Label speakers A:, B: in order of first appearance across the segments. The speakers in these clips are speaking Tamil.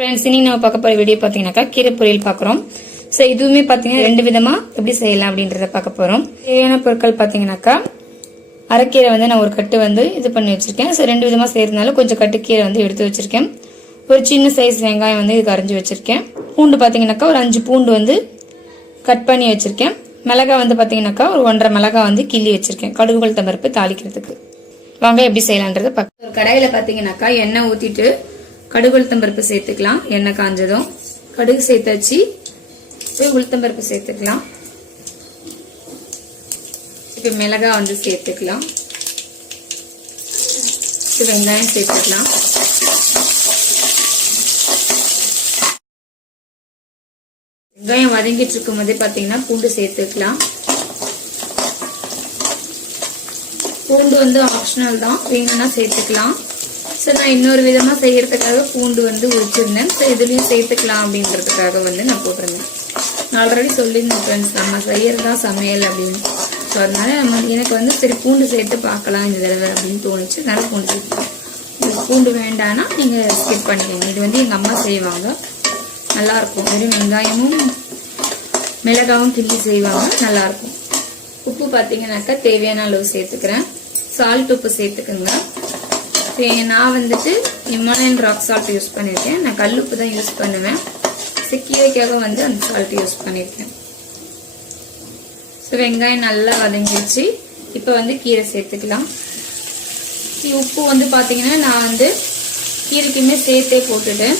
A: ஃப்ரெண்ட்ஸ் இன்னைக்கு நம்ம பார்க்க போற வீடியோ பார்த்தீங்கன்னாக்கா கீரை பொரியல் பார்க்குறோம். ஸோ இதுவுமே பார்த்தீங்கன்னா ரெண்டு விதமாக எப்படி செய்யலாம் அப்படின்றத பார்க்க போகிறோம் தேவையான பொருட்கள் பார்த்தீங்கன்னாக்கா அரைக்கீரை வந்து நான் ஒரு கட்டு வந்து இது பண்ணி வச்சிருக்கேன். ஸோ ரெண்டு விதமாக செய்யறதுனால கொஞ்சம் கட்டு கீரை வந்து எடுத்து வச்சிருக்கேன். ஒரு சின்ன சைஸ் வெங்காயம் வந்து இதுக்கு அரைஞ்சு வச்சிருக்கேன். பூண்டு பார்த்தீங்கன்னாக்கா ஒரு அஞ்சு பூண்டு வந்து கட் பண்ணி வச்சிருக்கேன். மிளகாய் வந்து பார்த்தீங்கன்னாக்கா ஒரு ஒன்றரை மிளகாய் வந்து கிள்ளி வச்சிருக்கேன். கடுகு தம்பருப்பு தாளிக்கிறதுக்கு. வாங்க எப்படி செய்யலான்றத பார்க்க ஒரு கடையில் பார்த்தீங்கன்னாக்கா எண்ணெய் ஊற்றிட்டு கடுகு உளுத்தம் பருப்பு சேர்த்துக்கலாம். எண்ணெய் காஞ்சதும் கடுகு சேர்த்தாச்சு போய் உளுத்தம்பருப்பு சேர்த்துக்கலாம். இப்போ மிளகாய் வந்து சேர்த்துக்கலாம். இப்போ வெங்காயம் சேர்த்துக்கலாம். வெங்காயம் வதங்கிட்டு இருக்கும் போதே பார்த்தீங்கன்னா பூண்டு சேர்த்துக்கலாம். பூண்டு வந்து ஆப்ஷனல் தான். வேணும்னா சேர்த்துக்கலாம். ஸோ நான் இன்னொரு விதமாக செய்கிறதுக்காக பூண்டு வந்து உரிச்சிருந்தேன். ஸோ இதுலேயும் சேர்த்துக்கலாம் அப்படின்றதுக்காக வந்து நான் போட்டிருந்தேன். நான் ஆல்ரெடி சொல்லியிருந்தேன் ஃப்ரெண்ட்ஸ் நம்ம செய்யறது தான் சமையல் அப்படின்னு. ஸோ அதனால நம்ம எனக்கு வந்து சரி பூண்டு சேர்த்து பார்க்கலாம் இந்த தடவை அப்படின்னு தோணுச்சு. அதனால பூண்டு சேர்த்து பூண்டு வேண்டாம்னா நீங்கள் ஸ்கிப் பண்ணிக்கோங்க. இது வந்து எங்கள் அம்மா செய்வாங்க. நல்லாயிருக்கும். வெறும் வெங்காயமும் மிளகாவும் கிள்ளி செய்வாங்க. நல்லாயிருக்கும். உப்பு பார்த்தீங்கன்னாக்கா தேவையான அளவு சேர்த்துக்கிறேன். சால்ட் உப்பு சேர்த்துக்குங்க. நான் வந்துட்டு இமாலயன் ராக் சால்ட் யூஸ் பண்ணியிருக்கேன் நான் கல் உப்பு தான் யூஸ் பண்ணுவேன். சிக்கியக்காக வந்து அந்த சால்ட் யூஸ் பண்ணியிருக்கேன் ஸோ வெங்காயம் நல்லா வதங்கிடுச்சு. இப்போ வந்து கீரை சேர்த்துக்கலாம். உப்பு வந்து பார்த்தீங்கன்னா நான் வந்து கீரைக்குமே சேர்த்தே போட்டுட்டேன்.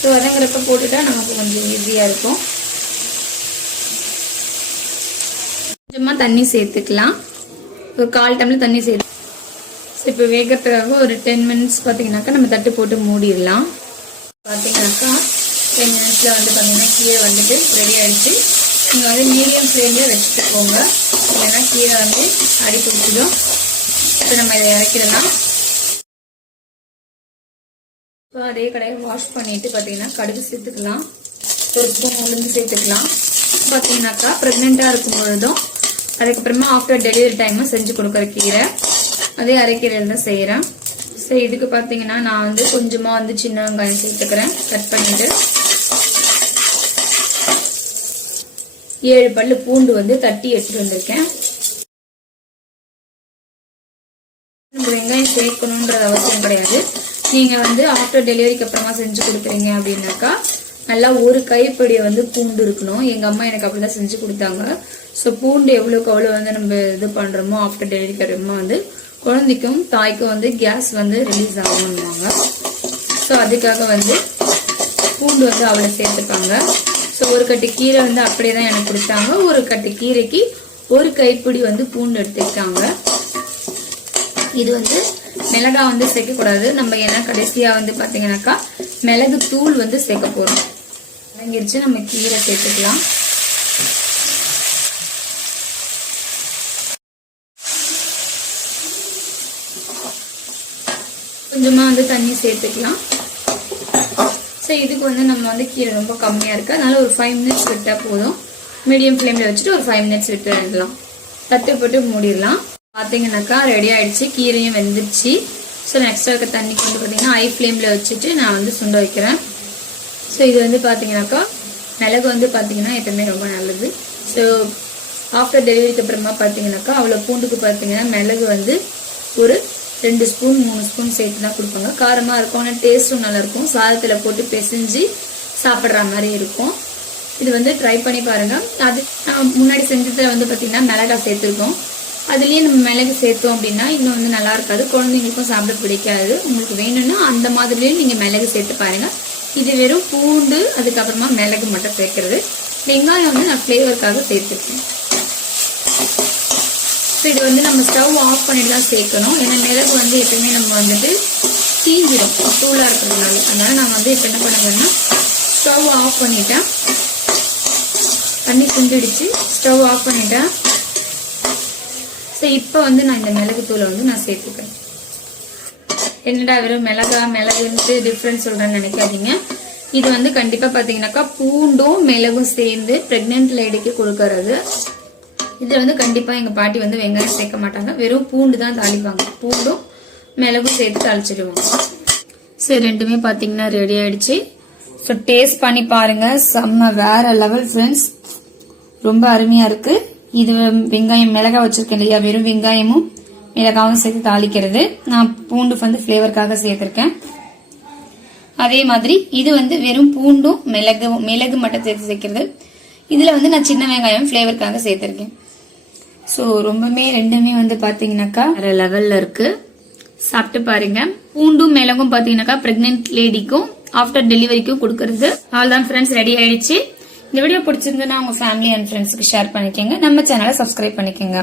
A: ஸோ வதங்குறப்ப போட்டுட்டா நமக்கு கொஞ்சம் ஈஸியாக இருக்கும். கொஞ்சமாக தண்ணி சேர்த்துக்கலாம். ஒரு கால் டம்ளர் தண்ணி சேர்த்து இப்போ வேகிறதுக்காக ஒரு டென் மினிட்ஸ் பார்த்தீங்கன்னாக்கா நம்ம தட்டு போட்டு மூடிடலாம். பார்த்தீங்கன்னாக்கா டென் மினிட்ஸில் வந்து பார்த்தீங்கன்னா கீரை வந்துட்டு ரெடி ஆகிடுச்சு நீங்கள் வந்து மீடியம் ஃப்ளேம்லேயே வச்சுட்டு போங்க இல்லைன்னா கீரை வந்து அடி பிடிச்சிடும். இப்போ நம்ம இதை இறக்கிடலாம். இப்போ அதே கடையை வாஷ் பண்ணிவிட்டு பார்த்தீங்கன்னா கடுகு சேர்த்துக்கலாம். ஒரு ஸ்பூன் உளுந்து சேர்த்துக்கலாம். பார்த்தீங்கன்னாக்கா ப்ரெக்னெண்ட்டாக இருக்கும் பொழுதும் அதுக்கப்புறமா ஆஃப்டர் டெலிவரி டைமும் செஞ்சு கொடுக்குற கீரை. அதே அரைக்கீரையில் தான் செய்கிறேன் ஸோ இதுக்கு பார்த்தீங்கன்னா நான் வந்து கொஞ்சமாக வந்து சின்ன வெங்காயம் சேர்த்துக்கிறேன். கட் பண்ணிட்டு ஏழு பல்லு பூண்டு வந்து தட்டி எடுத்துகிட்டு வந்திருக்கேன். வெங்காயம் சேர்க்கணுன்றது அவசியம் கிடையாது. நீங்கள் வந்து ஆஃப்டர் டெலிவரிக்கு அப்புறமா செஞ்சு கொடுக்குறீங்க அப்படின்னாக்கா நல்லா ஒரு கைப்படியை வந்து பூண்டு இருக்கணும். எங்கள் அம்மா எனக்கு அப்படிதான் செஞ்சு கொடுத்தாங்க. ஸோ பூண்டு எவ்வளோக்கு அவ்வளோ வந்து நம்ம இது பண்ணுறோமோ ஆஃப்டர் டெலிவரிக்கு அப்புறமா வந்து குழந்தைக்கும் தாய்க்கும் வந்து கேஸ் வந்து ரிலீஸ் ஆகணும்வாங்க ஸோ அதுக்காக வந்து பூண்டு வந்து அவ்வளோ சேர்த்துப்பாங்க. ஸோ ஒரு கட்டு கீரை வந்து அப்படியே தான் எனக்கு கொடுத்தாங்க. ஒரு கட்டு கீரைக்கு ஒரு கைப்பிடி வந்து பூண்டு எடுத்துக்கிட்டாங்க. இது வந்து மிளகாய் வந்து சேர்க்கக்கூடாது. நம்ம ஏன்னா கடைசியாக வந்து பார்த்தீங்கன்னாக்கா மிளகு தூள் வந்து சேர்க்க போகிறோம் இறங்கிருச்சு நம்ம கீரை சேர்த்துக்கலாம். கொஞ்சமாக வந்து தண்ணி சேர்த்துக்கலாம். ஸோ இதுக்கு வந்து நம்ம வந்து கீரை ரொம்ப கம்மியாக இருக்குது அதனால் ஒரு ஃபைவ் மினிட்ஸ் விட்டால் போதும். மீடியம் ஃப்ளேமில் வச்சுட்டு ஒரு ஃபைவ் மினிட்ஸ் விட்டு விடலாம் தட்டு போட்டு மூடிடலாம். பார்த்தீங்கன்னாக்கா ரெடி ஆகிடுச்சு கீரையும் வெந்துருச்சு. ஸோ நெக்ஸ்ட் இருக்க தண்ணி கொண்டு பார்த்தீங்கன்னா ஹை ஃப்ளேமில் வச்சுட்டு நான் வந்து சுண்ட வைக்கிறேன். ஸோ இது வந்து பார்த்தீங்கன்னாக்கா மிளகு வந்து பார்த்தீங்கன்னா எப்பவுமே ரொம்ப நல்லது. ஸோ ஆஃப்டர் டெலிவரிக்கு அப்புறமா பார்த்தீங்கன்னாக்கா அவ்வளோ பூண்டுக்கு பார்த்தீங்கன்னா மிளகு வந்து ஒரு ரெண்டு ஸ்பூன் மூணு ஸ்பூன் சேர்த்து தான் கொடுப்பாங்க. காரமாக இருக்கும் ஆனால் டேஸ்ட்டும் நல்லாயிருக்கும். சாதத்தில் போட்டு பிசைஞ்சு சாப்பிட்ற மாதிரி இருக்கும். இது வந்து ட்ரை பண்ணி பாருங்கள் அது முன்னாடி செஞ்சதில் வந்து பார்த்திங்கன்னா மிளகாய் சேர்த்துருக்கோம். அதுலேயே நம்ம மிளகு சேர்த்தோம் அப்படின்னா இன்னும் வந்து நல்லா இருக்காது. குழந்தைங்களுக்கும் சாப்பிட பிடிக்காது. உங்களுக்கு வேணும்னா அந்த மாதிரிலையும் நீங்கள் மிளகு சேர்த்து பாருங்கள் இது வெறும் பூண்டு அதுக்கப்புறமா மிளகு மட்டும் சேர்க்கறது. வெங்காயம் வந்து நான் ஃப்ளேவருக்காக சேர்த்துருக்கேன். ஸோ இது வந்து நம்ம ஸ்டவ் ஆஃப் பண்ணிட்டு தான் சேர்க்கணும். ஏன்னா மிளகு வந்து எப்பயுமே நம்ம வந்துட்டு தீஞ்சிடும் தூளாக இருக்கிறதுனால. அதனால் நான் வந்து இப்போ என்ன பண்ணுவேன்னா ஸ்டவ் ஆஃப் பண்ணிட்டேன். தண்ணி குண்டிடுச்சு ஸ்டவ் ஆஃப் பண்ணிட்டேன். ஸோ இப்போ வந்து நான் இந்த மிளகுத்தூளை வந்து நான் சேர்த்துக்கிறேன். என்னடா வெறும் மிளகா மிளகுன்ட்டு டிஃப்ரெண்ட் சொல்கிறேன்னு நினைக்காதீங்க. இது வந்து கண்டிப்பாக பார்த்தீங்கன்னாக்கா பூண்டும் மிளகும் சேர்ந்து ப்ரெக்னென்ட் லேடிக்கு கொடுக்கறது. இதில் வந்து கண்டிப்பாக எங்கள் பாட்டி வந்து வெங்காயம் சேர்க்க மாட்டாங்க. வெறும் பூண்டு தான் தாளிப்பாங்க. பூண்டும் மிளகும் சேர்த்து தாளிச்சிடுவாங்க. சரி ரெண்டுமே பார்த்தீங்கன்னா ரெடி ஆயிடுச்சு. ஸோ டேஸ்ட் பண்ணி பாருங்க. செம்ம வேற லெவல் ஃப்ரெண்ட்ஸ் ரொம்ப அருமையாக இருக்கு. இது வெங்காயம் மிளகாய் வச்சிருக்கேன் இல்லையா? வெறும் வெங்காயமும் மிளகாவும் சேர்த்து தாளிக்கிறது. நான் பூண்டு வந்து ஃப்ளேவருக்காக சேர்த்துருக்கேன். அதே மாதிரி இது வந்து வெறும் பூண்டும் மிளகு மிளகு மட்டும் சேர்த்து சேர்க்கிறது. இதில் வந்து நான் சின்ன வெங்காயம் ஃப்ளேவருக்காக சேர்த்துருக்கேன். ஸோ ரொம்பவுமே ரெண்டுமே வந்து பார்த்தீங்கன்னாக்கா வேற லெவலில் இருக்கு. சாப்பிட்டு பாருங்க. பூண்டும் மிளகும் பார்த்தீங்கன்னாக்கா பிரெக்னென்ட் லேடிக்கும் ஆஃப்டர் டெலிவரிக்கும் கொடுக்கறது. அவ்வளோதான் ஃப்ரெண்ட்ஸ் ரெடி ஆயிடுச்சு. இந்த வீடியோ பிடிச்சிருந்ததுன்னா உங்க ஃபேமிலி அண்ட் ஃப்ரெண்ட்ஸுக்கு ஷேர் பண்ணிக்கோங்க. நம்ம சேனலை சப்ஸ்கிரைப் பண்ணிக்கோங்க.